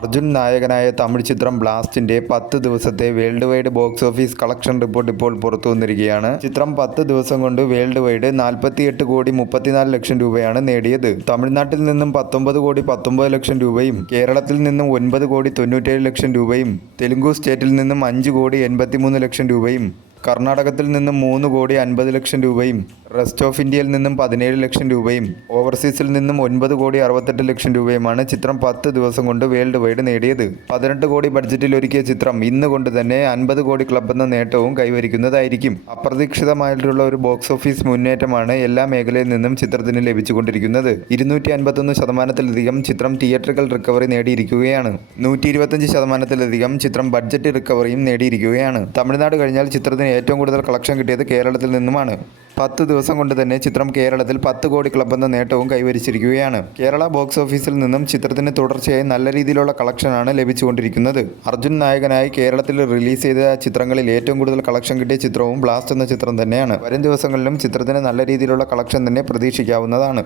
അർജുൻ നായകനായ തമിഴ് ചിത്രം ബ്ലാസ്റ്റിന്റെ 10 ദിവസത്തെ world wide box office collection report ഇപ്പോൾ പുറത്തു വന്നിരിക്കുകയാണ്. ചിത്രം 10 ദിവസം കൊണ്ട് വേൾഡ് വൈഡ് 48 കോടി 34 ലക്ഷം രൂപയാണ് നേടിയത്. തമിഴ്നാട്ടിൽ നിന്നും 19 കോടി 19 ലക്ഷം രൂപയും കേരളത്തിൽ നിന്നും 9 കോടി 97 ലക്ഷം രൂപയും തെലുങ്കു സ്റ്റേറ്റിൽ നിന്നും 5 കോടി 83 ലക്ഷം രൂപയും കർണാടകത്തിൽ നിന്നും 3 കോടി 50 ലക്ഷം രൂപയും റെസ്റ്റ് ഓഫ് ഇന്ത്യയിൽ നിന്നും 17 ലക്ഷം രൂപയും ഓവർസീസിൽ നിന്നും 9 കോടി 68 ലക്ഷം രൂപയുമാണ് ചിത്രം 10 ദിവസം കൊണ്ട് വേൾഡ് വൈഡ് നേടിയത്. 18 കോടി ബഡ്ജറ്റിൽ ഒരുക്കിയ ചിത്രം ഇന്ന് കൊണ്ട് തന്നെ 50 കോടി ക്ലബ് എന്ന നേട്ടവും കൈവരിക്കുന്നതായിരിക്കും. അപ്രതീക്ഷിതമായിട്ടുള്ള ഒരു ബോക്സ് ഓഫീസ് മുന്നേറ്റമാണ് എല്ലാ മേഖലയിൽ നിന്നും ചിത്രത്തിന് ലഭിച്ചുകൊണ്ടിരിക്കുന്നത്. 251% ചിത്രം തിയേറ്ററിക്കൽ റിക്കവറി നേടിയിരിക്കുകയാണ്. 125% ചിത്രം ബഡ്ജറ്റ് റിക്കവറിയും നേടിയിരിക്കുകയാണ്. തമിഴ്നാട് കഴിഞ്ഞാൽ ചിത്രത്തിന് ഏറ്റവും കൂടുതൽ കളക്ഷൻ കിട്ടിയത് കേരളത്തിൽ നിന്നുമാണ്. 10 ദിവസം കൊണ്ട് തന്നെ ചിത്രം കേരളത്തിൽ 10 കോടി ക്ലബ് എന്ന നേട്ടവും കൈവരിച്ചിരിക്കുകയാണ്. കേരള ബോക്സ് ഓഫീസിൽ നിന്നും ചിത്രത്തിന് തുടർച്ചയായി നല്ല രീതിയിലുള്ള കളക്ഷനാണ് ലഭിച്ചുകൊണ്ടിരിക്കുന്നത്. അർജുൻ നായകനായി കേരളത്തിൽ റിലീസ് ചെയ്ത ചിത്രങ്ങളിൽ ഏറ്റവും കൂടുതൽ കളക്ഷൻ കിട്ടിയ ചിത്രവും ബ്ലാസ്റ്റ് എന്ന ചിത്രം തന്നെയാണ്. വരും ദിവസങ്ങളിലും ചിത്രത്തിന് നല്ല രീതിയിലുള്ള കളക്ഷൻ തന്നെ പ്രതീക്ഷിക്കാവുന്നതാണ്.